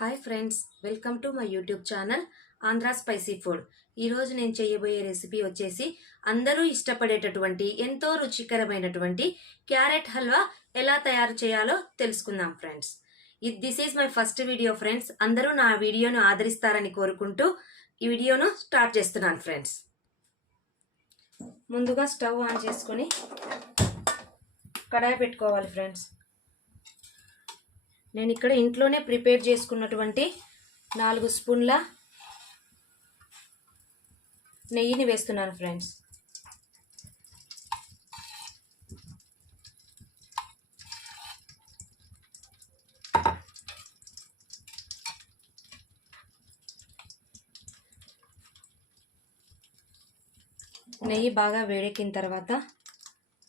Hi friends, welcome to my YouTube channel Andhra spicy food. ఈరోజు నేను చేయబోయే రెసిపీ వచ్చేసి అందరూ ఇష్టపడేటటువంటి ఎంతో రుచికరమైనటువంటి క్యారెట్ హల్వా ఎలా తయారు చేయాలో తెలుసుకుందాం friends. This is my first video friends. అందరూ నా వీడియోను ఆదరిస్తారని కోరుకుంటూ ఈ వీడియోను స్టార్ట్ చేస్తున్నాను ఫ్రెండ్స్. ముందుగా స్టవ్ ఆన్ చేసుకొని కడాయి పెట్టుకోవాలి ఫ్రెండ్స్. నేను ఇక్కడ ఇంట్లోనే ప్రిపేర్ చేసుకున్నటువంటి 4 స్పూన్ల నెయ్యిని వేస్తున్నాను ఫ్రెండ్స్. నెయ్యి బాగా వేడెక్కిన తర్వాత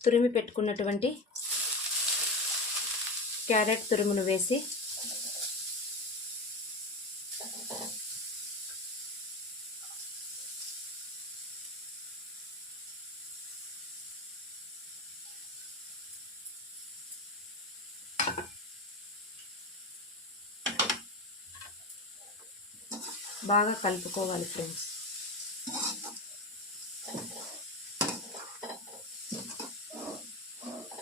తురిమి పెట్టుకున్నటువంటి క్యారెట్ తురుమును వేసి బాగా కలుపుకోవాలి ఫ్రెండ్స్.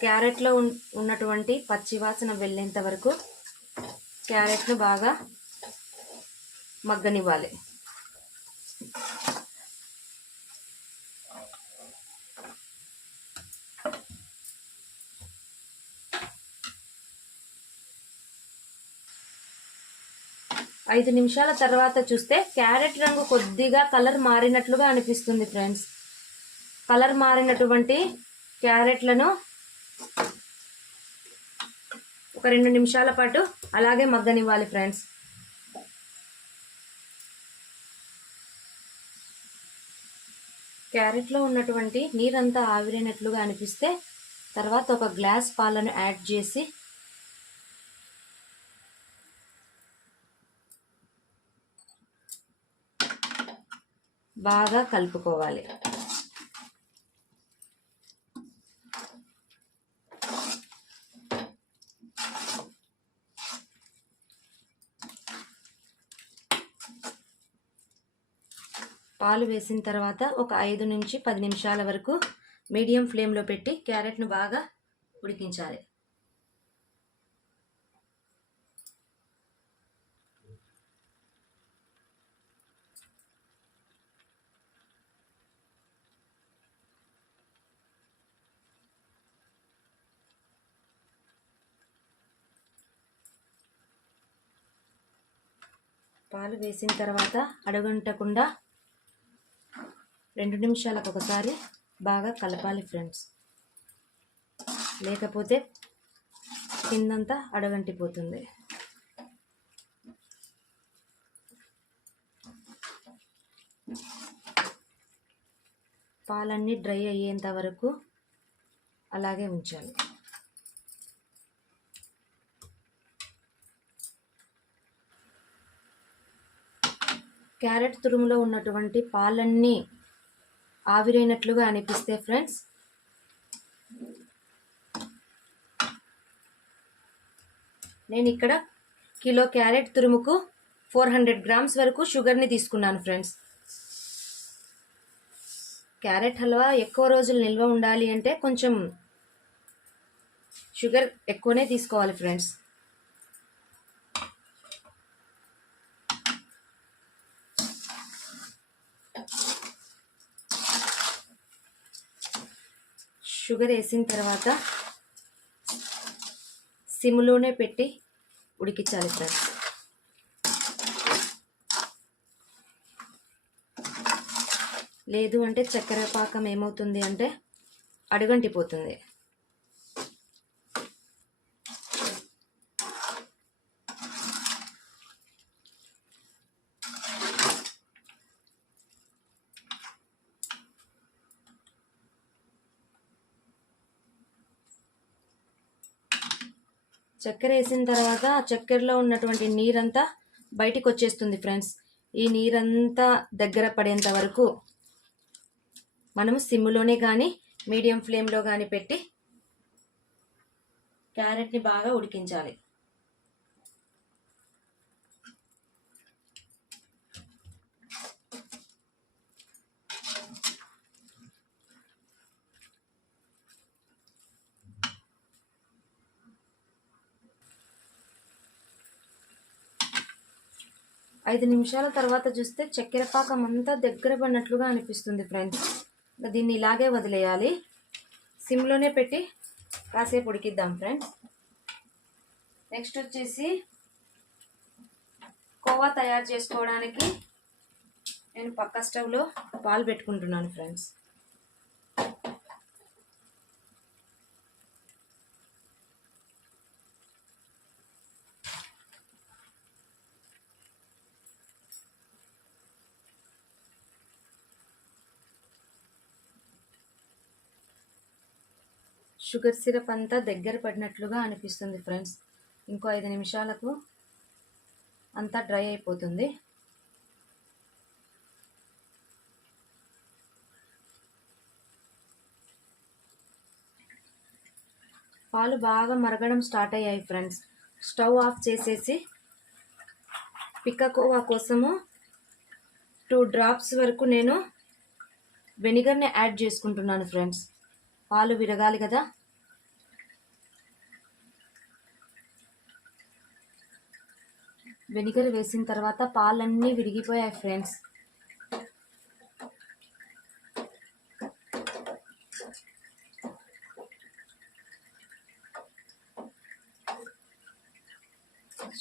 క్యారెట్లో ఉన్నటువంటి పచ్చివాసన వెళ్ళేంత వరకు క్యారెట్ను బాగా మగ్గనివ్వాలి. ఐదు నిమిషాల తర్వాత చూస్తే క్యారెట్ రంగు కొద్దిగా కలర్ మారినట్లుగా అనిపిస్తుంది ఫ్రెండ్స్. కలర్ మారినటువంటి క్యారెట్లను ఒక 2 నిమిషాల పాటు అలాగే మగ్గనివ్వాలి ఫ్రెండ్స్. క్యారెట్లో ఉన్నటువంటి నీరంతా ఆవిరైనట్లుగా అనిపిస్తే తర్వాత ఒక గ్లాస్ పాలను యాడ్ చేసి బాగా కలుపుకోవాలి. పాలు వేసిన తర్వాత ఒక 5 నుంచి 10 నిమిషాల వరకు మీడియం ఫ్లేమ్లో పెట్టి క్యారెట్ను బాగా ఉడికించాలి. పాలు వేసిన తర్వాత అడుగంటకుండా 2 నిమిషాలకు ఒకసారి బాగా కలపాలి ఫ్రెండ్స్. లేకపోతే కిందంతా అడగంటిపోతుంది. పాలన్నీ డ్రై అయ్యేంత వరకు అలాగే ఉంచాలి. క్యారెట్ తురుములో ఉన్నటువంటి పాలన్నీ ఆవిరైనట్లుగా అనిపిస్తే ఫ్రెండ్స్ నేను ఇక్కడ కిలో క్యారెట్ తురుముకు 400 గ్రామ్స్ వరకు షుగర్ని తీసుకున్నాను ఫ్రెండ్స్. క్యారెట్ హల్వా ఎక్కువ రోజులు నిల్వ ఉండాలి అంటే కొంచెం షుగర్ ఎక్కువనే తీసుకోవాలి ఫ్రెండ్స్. షుగర్ వేసిన తర్వాత సిమ్లోనే పెట్టి ఉడికించాలి ఫ్రెండ్స్. లేదు అంటే చక్కెర పాకం ఏమవుతుంది అంటే అడుగంటిపోతుంది. చక్కెర వేసిన తర్వాత చక్కెరలో ఉన్నటువంటి నీరంతా బయటికి వచ్చేస్తుంది ఫ్రెండ్స్. ఈ నీరంతా దగ్గర పడేంత వరకు మనము సిమ్లోనే కానీ మీడియం ఫ్లేమ్లో కానీ పెట్టి క్యారెట్ని బాగా ఉడికించాలి. 5 నిమిషాల తర్వాత చూస్తే చక్కెర పాకం అంతా దగ్గర పడినట్లుగా అనిపిస్తుంది ఫ్రెండ్స్. దీన్ని ఇలాగే వదిలేయాలి. సిమ్లోనే పెట్టి కాసేపు ఉడికిద్దాం ఫ్రెండ్స్. నెక్స్ట్ వచ్చేసి కోవా తయారు చేసుకోవడానికి నేను పక్క స్టవ్లో పాలు పెట్టుకుంటున్నాను ఫ్రెండ్స్. షుగర్ సిరప్ అంతా దగ్గర పడినట్లుగా అనిపిస్తుంది ఫ్రెండ్స్. ఇంకో 5 నిమిషాలకు అంతా డ్రై అయిపోతుంది. పాలు బాగా మరగడం స్టార్ట్ అయ్యాయి ఫ్రెండ్స్. స్టవ్ ఆఫ్ చేసేసి పిక్క కోవా కోసము 2 డ్రాప్స్ వరకు నేను వెనిగర్ని యాడ్ చేసుకుంటున్నాను ఫ్రెండ్స్. పాలు విరగాలి కదా. వెనిగర్ వేసిన తర్వాత పాలన్నీ విరిగిపోయాయి ఫ్రెండ్స్.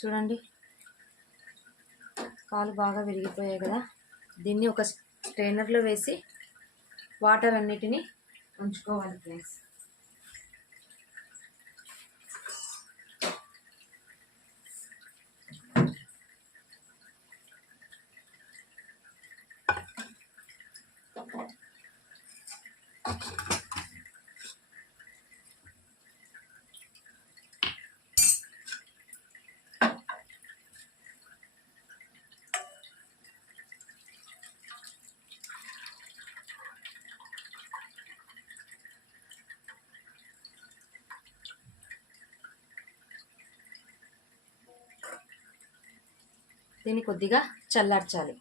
చూడండి, పాలు బాగా విరిగిపోయాయి కదా. దీన్ని ఒక స్ట్రైనర్లో వేసి వాటర్ అన్నిటినీ ఉంచుకోవాలి ఫ్రెండ్స్. దీన్ని కొద్దిగా చల్లార్చాలి.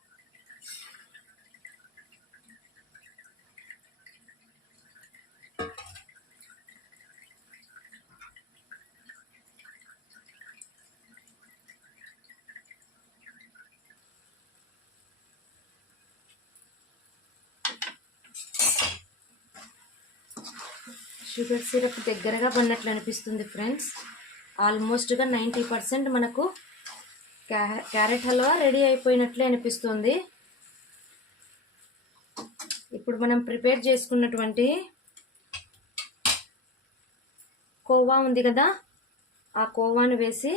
షుగర్ సిరప్ దగ్గరగా పడినట్లు అనిపిస్తుంది ఫ్రెండ్స్. ఆల్మోస్ట్గా 90% మనకు క్యారెట్ హల్వా రెడీ అయిపోయినట్లే అనిపిస్తుంది. ఇప్పుడు మనం ప్రిపేర్ చేసుకున్నటువంటి కోవా ఉంది కదా, ఆ కోవాను వేసి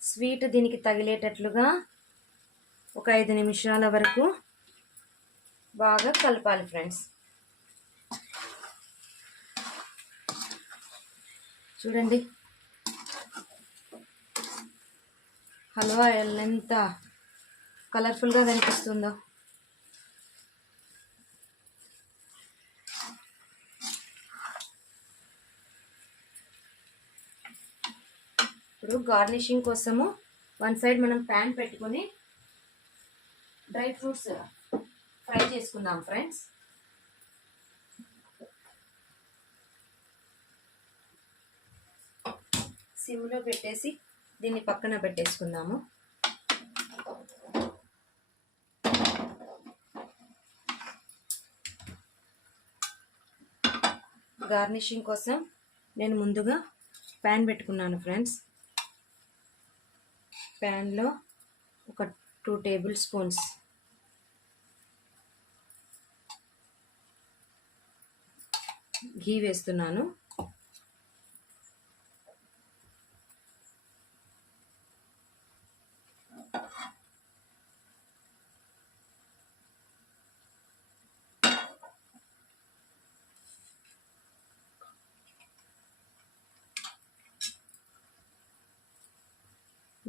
స్వీట్ దీనికి తగిలేటట్లుగా ఒక 5 నిమిషాల వరకు బాగా కలపాలి ఫ్రెండ్స్. చూడండి, హల్వా ఎంత కలర్ఫుల్గా కనిపిస్తుందో. ఇప్పుడు గార్నిషింగ్ కోసము వన్ సైడ్ మనం ప్యాన్ పెట్టుకొని డ్రై ఫ్రూట్స్ ఫ్రై చేసుకుందాం ఫ్రెండ్స్. సిమ్లో పెట్టేసి దీన్ని పక్కన పెట్టేసుకుందాము. గార్నిషింగ్ కోసం నేను ముందుగా ప్యాన్ పెట్టుకున్నాను ఫ్రెండ్స్. ప్యాన్లో ఒక 2 టేబుల్ స్పూన్స్ ఘీ వేస్తున్నాను.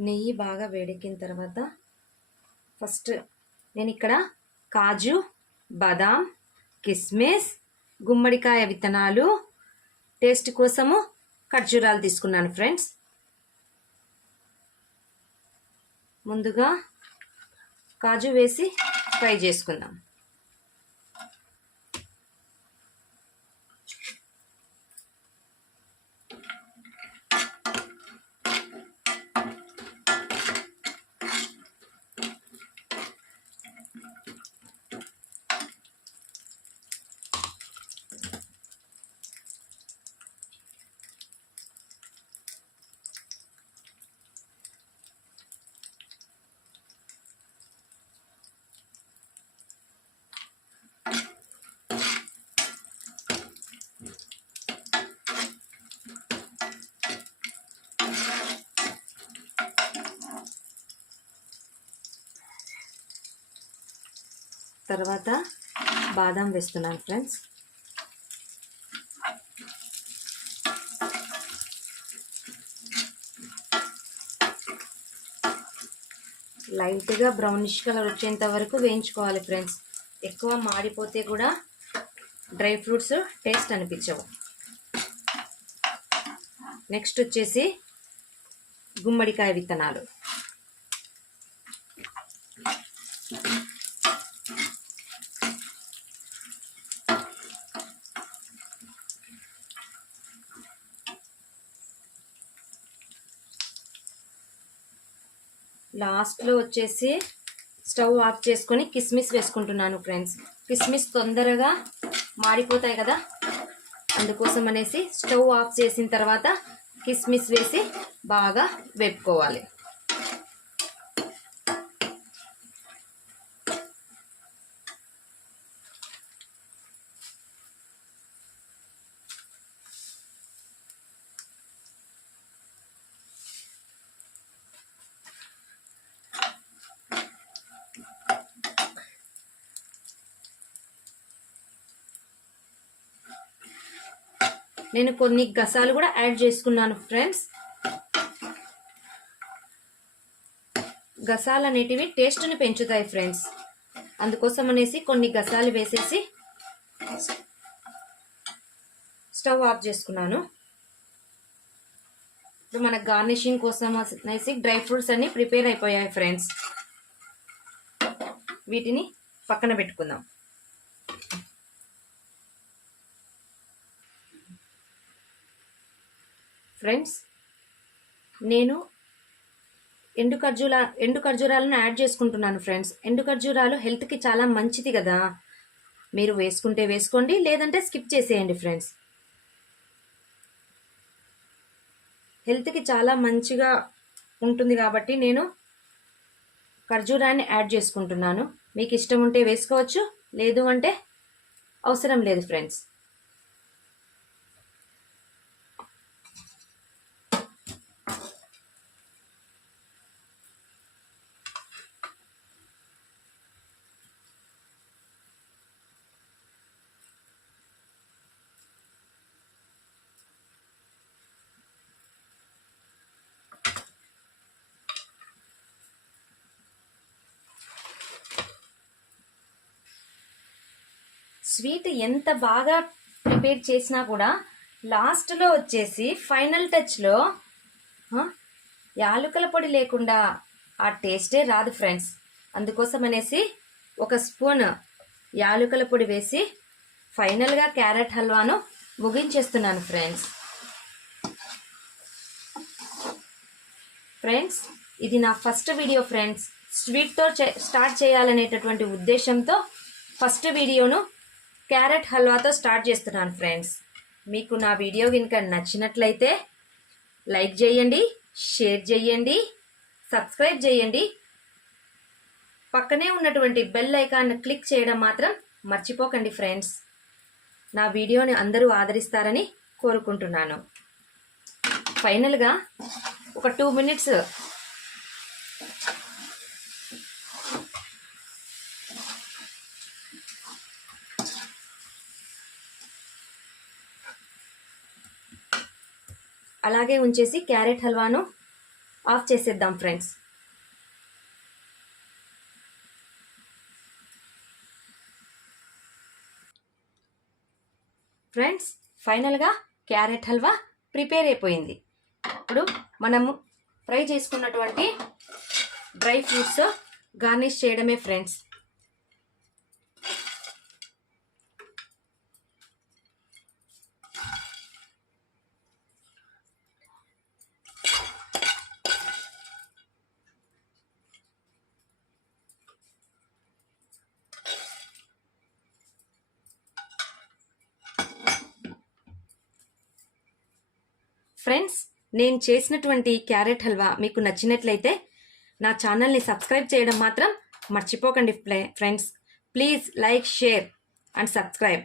నెయ్యి బాగా వేడెక్కిన తర్వాత ఫస్ట్ నేను ఇక్కడ కాజు, బాదాం, కిస్మిస్, గుమ్మడికాయ విత్తనాలు, టేస్ట్ కోసము ఖర్జూరాలు తీసుకున్నాను ఫ్రెండ్స్. ముందుగా కాజు వేసి ఫ్రై చేసుకుందాం. తర్వాత బాదం వేస్తున్నాను ఫ్రెండ్స్. లైట్గా బ్రౌనిష్ కలర్ వచ్చేంత వరకు వేయించుకోవాలి ఫ్రెండ్స్. ఎక్కువ మాడిపోతే కూడా డ్రై ఫ్రూట్స్ టేస్ట్ అనిపించవు. నెక్స్ట్ వచ్చేసి గుమ్మడికాయ విత్తనాలు. లాస్ట్లో వచ్చేసి స్టవ్ ఆఫ్ చేసుకొని కిస్మిస్ వేసుకుంటున్నాను ఫ్రెండ్స్. కిస్మిస్ తొందరగా మాడిపోతాయి కదా, అందుకోసం అనేసి స్టవ్ ఆఫ్ చేసిన తర్వాత కిస్మిస్ వేసి బాగా వేపుకోవాలి. నేను కొన్ని గసాలు కూడా యాడ్ చేసుకున్నాను ఫ్రెండ్స్. గసాలు అనేటివి టేస్ట్ని పెంచుతాయి ఫ్రెండ్స్. అందుకోసం అనేసి కొన్ని గసాలు వేసేసి స్టవ్ ఆఫ్ చేసుకున్నాను. ఇప్పుడు మన గార్నిషింగ్ కోసం అనేసి డ్రై ఫ్రూట్స్ అన్ని ప్రిపేర్ అయిపోయాయి ఫ్రెండ్స్. వీటిని పక్కన పెట్టుకుందాం. ఫ్రెండ్స్, నేను ఎండు ఖర్జూరాలను యాడ్ చేసుకుంటున్నాను ఫ్రెండ్స్. ఎండు ఖర్జూరాలు హెల్త్కి చాలా మంచిది కదా, మీరు వేసుకుంటే వేసుకోండి, లేదంటే స్కిప్ చేసేయండి ఫ్రెండ్స్. హెల్త్కి చాలా మంచిగా ఉంటుంది కాబట్టి నేను ఖర్జూరాన్ని యాడ్ చేసుకుంటున్నాను. మీకు ఇష్టం ఉంటే వేసుకోవచ్చు, లేదు అంటే అవసరం లేదు ఫ్రెండ్స్. స్వీట్ ఎంత బాగా ప్రిపేర్ చేసినా కూడా లాస్ట్లో వచ్చేసి ఫైనల్ టచ్లో యాలకుల పొడి లేకుండా ఆ టేస్టే రాదు ఫ్రెండ్స్. అందుకోసం అనేసి ఒక స్పూన్ యాలకుల పొడి వేసి ఫైనల్గా క్యారెట్ హల్వాను ముగించేస్తున్నాను ఫ్రెండ్స్. ఫ్రెండ్స్, ఇది నా ఫస్ట్ వీడియో ఫ్రెండ్స్. స్వీట్తో స్టార్ట్ చేయాలనేటటువంటి ఉద్దేశంతో ఫస్ట్ వీడియోను క్యారెట్ హల్వాతో స్టార్ట్ చేస్తున్నాను ఫ్రెండ్స్. మీకు నా వీడియో కనుక నచ్చినట్లయితే లైక్ చేయండి, షేర్ చేయండి, సబ్స్క్రైబ్ చేయండి. పక్కనే ఉన్నటువంటి బెల్ ఐకాన్ క్లిక్ చేయడం మాత్రం మర్చిపోకండి ఫ్రెండ్స్. నా వీడియోని అందరూ ఆదరిస్తారని కోరుకుంటున్నాను. ఫైనల్గా ఒక 2 minutes అలాగే ఉంచేసి క్యారెట్ హల్వాను ఆఫ్ చేసేద్దాం ఫ్రెండ్స్. ఫ్రెండ్స్, ఫైనల్గా క్యారెట్ హల్వా ప్రిపేర్ అయిపోయింది. ఇప్పుడు మనము ఫ్రై చేసుకున్నటువంటి డ్రై ఫ్రూట్స్ గార్నిష్ చేయడమే ఫ్రెండ్స్. ఫ్రెండ్స్, నేను చేసినటువంటి క్యారెట్ హల్వా మీకు నచ్చినట్లయితే నా ఛానల్ని సబ్స్క్రైబ్ చేయడం మాత్రం మర్చిపోకండి friends. Please like, share and subscribe.